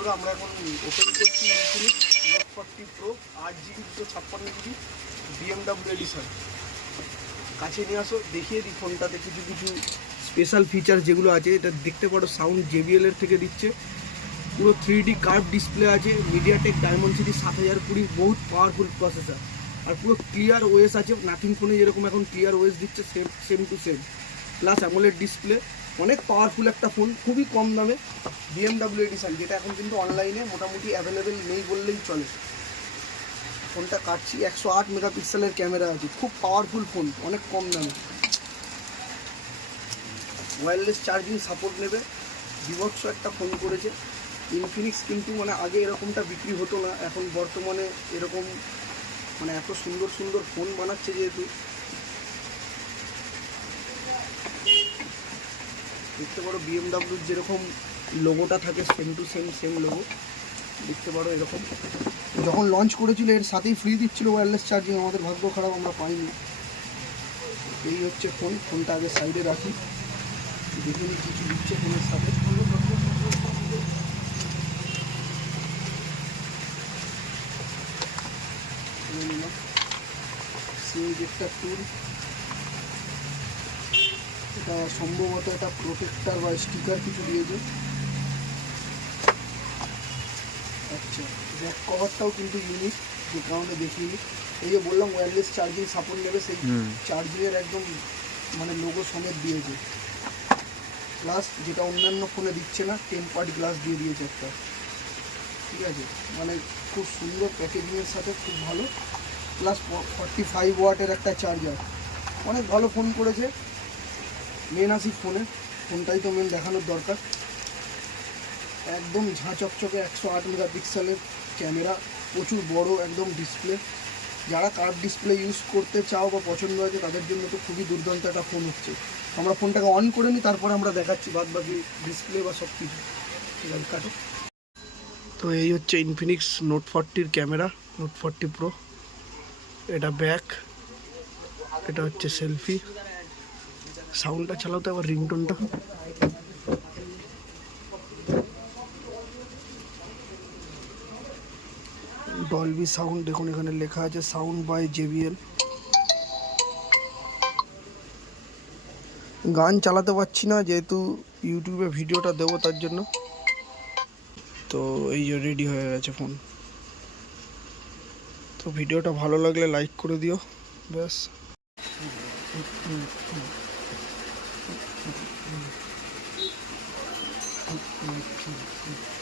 বন্ধুরা, আমরা এখন ওপেন করছি ফর্টি প্রো আট জিবি দুশো ছাপ্পান্ন জিবি বিএমডাব্লিউ এডিশন কাছে নিয়ে আসো, দেখিয়ে দিই ফোনটাতে কিছু কিছু স্পেশাল ফিচার যেগুলো আছে। এটা দেখতে পারো সাউন্ড জেবিএল এর থেকে দিচ্ছে। পুরো থ্রি ডি কার্ভ ডিসপ্লে আছে মিডিয়াটেক ডায়মন্ড সিটি সাত হাজার কুড়ি, বহুত পাওয়ারফুল প্রসেসার আর পুরো ক্লিয়ার ওয়েস আছে নাথিং ফোনে যেরকম এখন ক্লিয়ার ওয়েস দিচ্ছে same same to same plus AMOLED display অনেক পাওয়ারফুল একটা ফোন খুবই কম দামে বিএমডাব্লিউ এডিশন যেটা এখন কিন্তু অনলাইনে মোটামুটি অ্যাভেলেবেল নেই বললেই চলে। ফোনটা কাটছি, একশো আট মেগাপিক্সেলের ক্যামেরা আছে, খুব পাওয়ারফুল ফোন অনেক কম দামে। ওয়্যারলেস চার্জিং সাপোর্ট নেবে বিভৎস একটা ফোন করেছে। ইনফিনিক্স কিন্তু মানে আগে এরকমটা বিক্রি হতো না, এখন বর্তমানে এরকম মানে এত সুন্দর সুন্দর ফোন বানাচ্ছে যেহেতু দেখতে পারো বিএমডাব্লিউর যেরকম লোগোটা থাকে same to same same logo দেখতে পারো এরকম। যখন লঞ্চ করেছিল, এর সাথেই ফ্রি দিচ্ছিল ওয়্যারলেস চার্জিং আমাদের ভাগ্য খারাপ, আমরা পাইনি। এই হচ্ছে ফোন ফোনটা আগে সাইডে রাখি। দেখে নিই কিছু দিচ্ছে ফোনের সাথে। একটা টুল সম্ভবত একটা প্রোটেক্টার বা স্টিকার কিছু দিয়েছে। আচ্ছা ব্যাক কভারটাও কিন্তু ইউনিক যে কারণে দেখিনি। এই যে বললাম ওয়্যারলেস চার্জিং সাপোর্ট নেবে সেই চার্জিংয়ের একদম মানে লোগো সমেত দিয়েছে। প্লাস যেটা অন্যান্য ফোনে দিচ্ছে না টেম্পার্ড গ্লাস দিয়ে দিয়েছে একটা। ঠিক আছে? মানে খুব সুন্দর প্যাকেজিংয়ের সাথে খুব ভালো। প্লাস ফর্টি ফাইভ ওয়াটের একটা চার্জার অনেক ভালো ফোন করেছে। মেন আসি ফোনে ফোনটাই তো মেন দেখানোর দরকার। একদম ঝাঁ চকচকে একশো আট মেগাপিক্সেলের ক্যামেরা প্রচুর বড় একদম ডিসপ্লে যারা কার্ভ ডিসপ্লে ইউজ করতে চাও বা পছন্দ হয়েছে তাদের জন্য তো খুবই দুর্দান্ত একটা ফোন হচ্ছে। আমরা ফোনটাকে অন করে নিই, তারপরে আমরা দেখাচ্ছি বাদ বাকি ডিসপ্লে বা সব কিছু কাটো। তো এই হচ্ছে ইনফিনিক্স নোট ফর্টির ক্যামেরা নোট ফর্টি প্রো এটা ব্যাক এটা হচ্ছে সেলফি সাউন্ডটা চালাও তো আবার রিংটোনটা। ডলবি সাউন্ড, দেখুন এখানে লেখা আছে, সাউন্ড বাই জেবিএল। গান চালাতে পারছি না, যেহেতু ইউটিউবে ভিডিওটা দেবো তার জন্য। তো এই যে রেডি হয়ে গেছে ফোন তো ভিডিওটা ভালো লাগলে লাইক করে দিও, ব্যাস। Thank you.